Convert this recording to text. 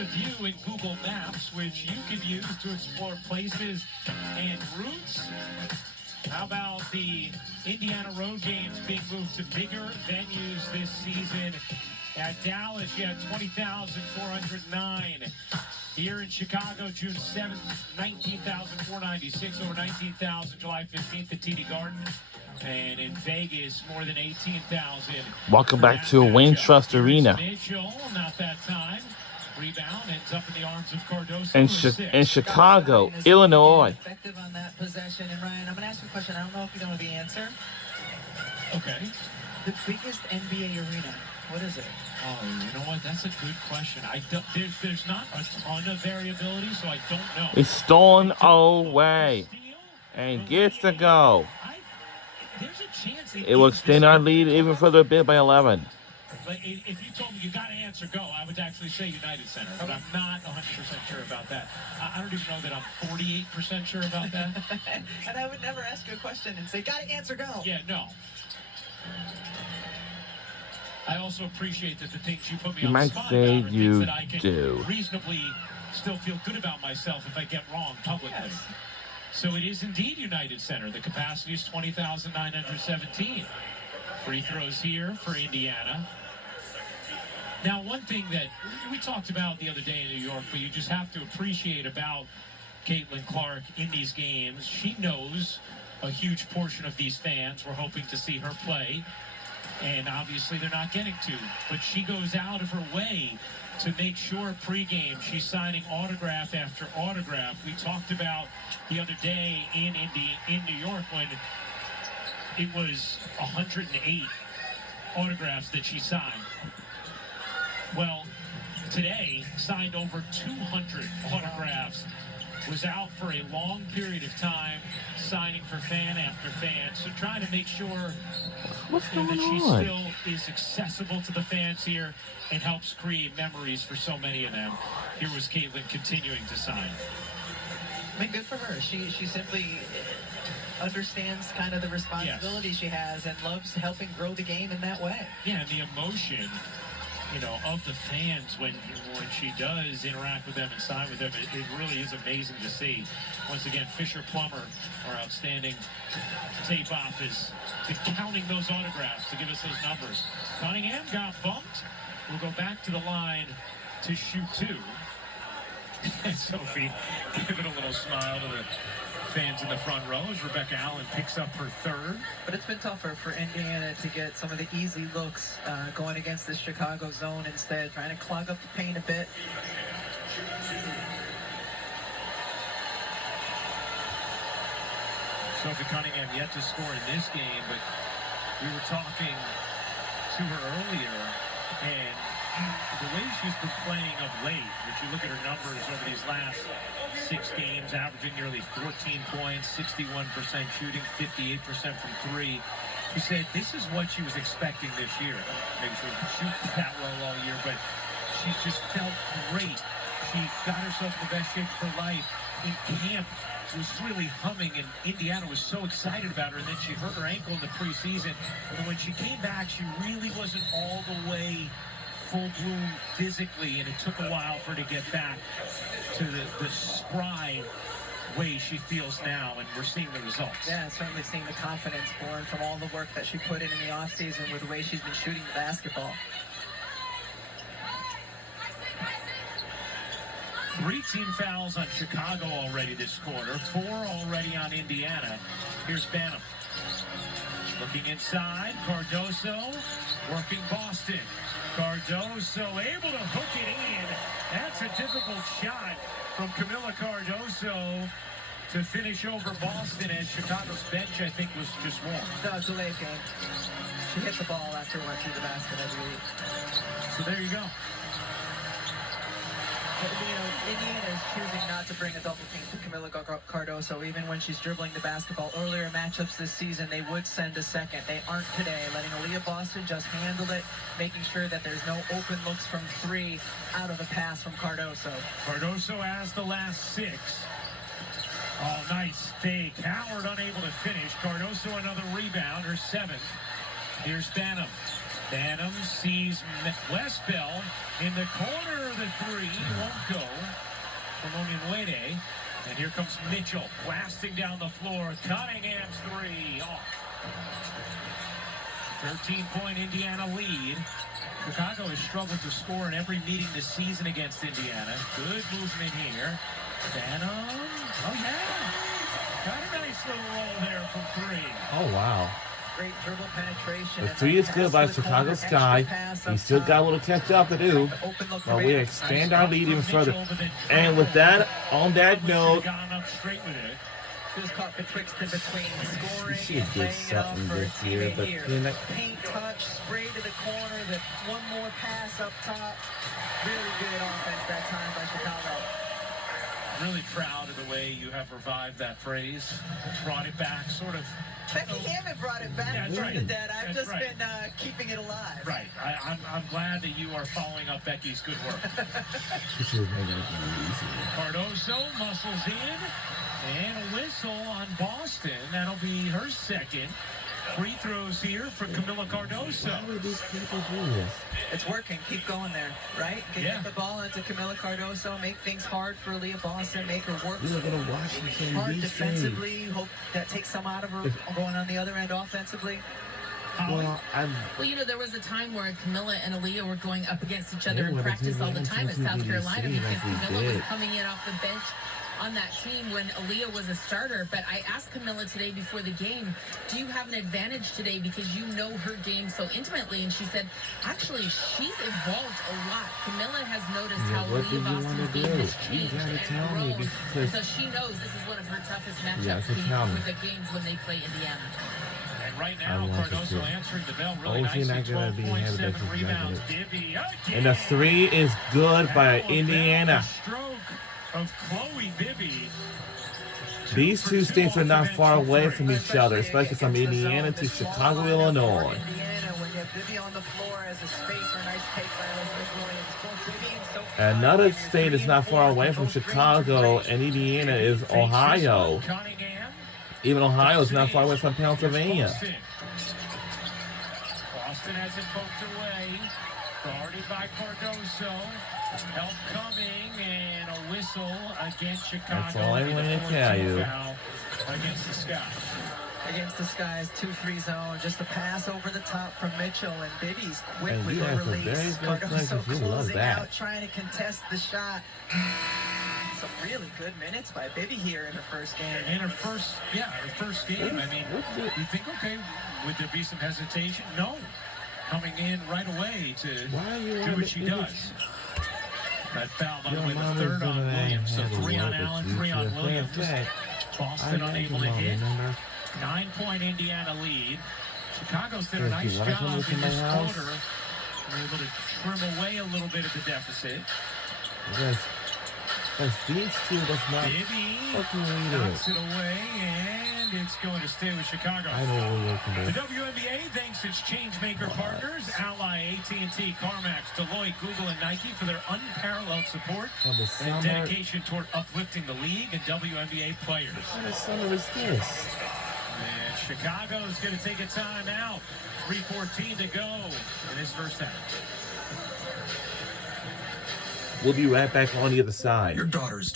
a view in Google Maps, which you can use to explore places and routes. How about the Indiana road games being moved to bigger venues this season? At Dallas, you had 20,409. Here in Chicago, June 7th, 19,496, over 19,000 July 15th at TD Garden. And in Vegas, more than 18,000. Welcome back to Wayne Trust Arena. Mitchell, not that time. Rebound ends up in the arms of Cardoso. In Chicago, Illinois. Effective on that possession. And Ryan, I'm going to ask you a question. I don't know if you know the answer. Okay. The biggest NBA arena, what is it? Oh, you know what? That's a good question. There's not a ton of variability, so I don't know. It's stolen away and gets to go. There's a chance It will extend our lead even further a bit by 11. But if you told me you got to answer go, I would actually say United Center, but I'm not 100% sure about that. I don't even know that I'm 48% sure about that. And I would never ask you a question and say, got to answer go. Yeah, no. I also appreciate that the things you put me on the spot about are things that I can reasonably still feel good about myself if I get wrong publicly. Yes. So it is indeed United Center. The capacity is 20,917. Free throws here for Indiana. Now, one thing that we talked about the other day in New York, but you just have to appreciate about Caitlin Clark in these games, she knows a huge portion of these fans were hoping to see her play. And obviously they're not getting to. But she goes out of her way to make sure pregame she's signing autograph after autograph. We talked about the other day in New York when it was 108 autographs that she signed. Well, today signed over 200 autographs. Was out for a long period of time, signing for fan after fan. So trying to make sure that she still is accessible to the fans here and helps create memories for so many of them. Here was Caitlin continuing to sign. I mean, good for her. She simply understands kind of the responsibility she has and loves helping grow the game in that way. Yeah, and the emotion, of the fans when she does interact with them and sign with them, it really is amazing to see. Once again, Fisher Plummer, our outstanding tape op, is counting those autographs to give us those numbers. Cunningham got bumped. We'll go back to the line to shoot two. Sophie giving a little smile to the fans in the front row as Rebecca Allen picks up her third. But it's been tougher for Indiana to get some of the easy looks going against the Chicago zone instead, trying to clog up the paint a bit. Sophie Cunningham yet to score in this game, but we were talking to her earlier, and the way she's been playing of late, if you look at her numbers over these last 6 games, averaging nearly 14 points, 61% shooting, 58% from three. She said this is what she was expecting this year. Maybe she wouldn't shoot that well all year, but she's just felt great. She got herself in the best shape of her life. In camp, was really humming, and Indiana was so excited about her, and then she hurt her ankle in the preseason. And when she came back, she really wasn't all the way full bloom physically, and it took a while for her to get back to the spry way she feels now, and we're seeing the results. Yeah, certainly seeing the confidence born from all the work that she put in the offseason with the way she's been shooting the basketball. 3 team fouls on Chicago already this quarter, 4 already on Indiana. Here's Banham. Looking inside, Cardoso working Boston. Cardoso able to hook it in. That's a difficult shot from Camila Cardoso to finish over Boston, as Chicago's bench, I think, was just warm. No, it's a late game. She hit the ball after it went through the basket, I believe. So there you go. Indiana is choosing not to bring a double team to Camila Cardoso, even when she's dribbling the basketball. Earlier matchups this season, they would send a second. They aren't today, letting Aaliyah Boston just handle it, making sure that there's no open looks from 3 out of the pass from Cardoso. Cardoso has the last 6. Oh, nice fake. Howard unable to finish. Cardoso another rebound, her 7th. Here's Banham. Banham sees Westbell in the corner of the 3. won't go from Onyenwere. And here comes Mitchell blasting down the floor. Cunningham's three off. 13-point Indiana lead. Chicago has struggled to score in every meeting this season against Indiana. Good movement here. Phantom. Oh, yeah. Got a nice little roll there from three. Oh, wow. Great dribble penetration. The three is good by Chicago Sky. We still got a little catch up to do, but we expand our lead even further. And with that, on that note, Just caught betwixt and between scoring she and did laying it up something for a this year, teammate but here. you know, Paint touch, spray to the corner, the one more pass up top. Really good offense that time by Chicago. Really proud of the way you have revived that phrase, brought it back, sort of. Becky Hammond brought it back. Yeah, that's right. Dad. I've That's just right. been keeping it alive. Right. I'm glad that you are following up Becky's good work. she was making it easy. Cardoso muscles in, and a whistle on Boston. That'll be her second. Free throws here for Camila Cardoso. Why would these people do this? It's working. Keep going there, right? Get the ball into Camila Cardoso. Make things hard for Aaliyah Boston. Make her work We look at a Washington, hard D.C. defensively. Hope that takes some out of her going on the other end offensively. Well, Well, you know, there was a time where Camilla and Aaliyah were going up against each other Yeah, in well, practice they all the went time at to South TDC Carolina like because we Camilla was did. coming in off the bench on that team when Aaliyah was a starter. But I asked Camilla today before the game, do you have an advantage today because you know her game so intimately? And she said, actually, she's evolved a lot. Camilla has noticed Yeah, how what do Aaliyah you wanna Boston's do? game has You changed gotta and tell me, grown. because- So she knows this is one of her toughest Yeah, matchups so tell me. with the games when they play Indiana. And right now, I want you Cardoso to. answering the bell really OG nicely. not gonna 12 be points, ahead of 7 us, rebounds. exactly. Bibby again. And the three is good by Alabama, Indiana. Stroke of Chloe Bibby. These two states are not far away from each other, especially from Indiana to Chicago, Illinois. Indiana, when you have Bibby on the floor as a spacer, nice take by Elizabeth Williams. Both Bibby and Sophie Another Allen, state you're is not 3 far and 4 away for from both Chicago, Green and Indiana is Faces Ohio. Cunningham. Even Ohio is not far away from Pennsylvania. Boston. Boston has it poked away. Guarded by Cardoso. Help coming, and a whistle against Chicago. That's all I It'll be the wanted to tell 4-2 you. foul against the Sky. Against the Sky's 2-3 zone, just a pass over the top from Mitchell, and Bibby's quick And with you the have some release. very good Cardoso players. You love closing that. out, trying to contest the shot. Some really good minutes by Bibby here in her first game. In her first game. I mean, you think, okay, would there be some hesitation? No. Coming in right away to Why are you do on what she the- does. That foul, by the Your way, the mama's third on gonna Williams. So have a 3 on word with Allen, you 3 on to Williams. that. Boston I unable know to you, hit. remember? 9-point Indiana lead. Chicago's did a If nice you wanna come job look in in my this house. quarter. They're able to trim away a little bit of the deficit. Yes. Because these two does not Bibby fucking read knocks it. it away, and it's going to stay with Chicago. I know what you can The do. WNBA thanks its Changemaker partners, Ally, AT&T, CarMax, Deloitte, Google, and Nike for their unparalleled support For the and summer, dedication toward uplifting the league and WNBA players. what kind of summer is this? And Chicago is going to take a timeout. 3:14 to go in this first half. We'll be right back on the other side. Your daughter's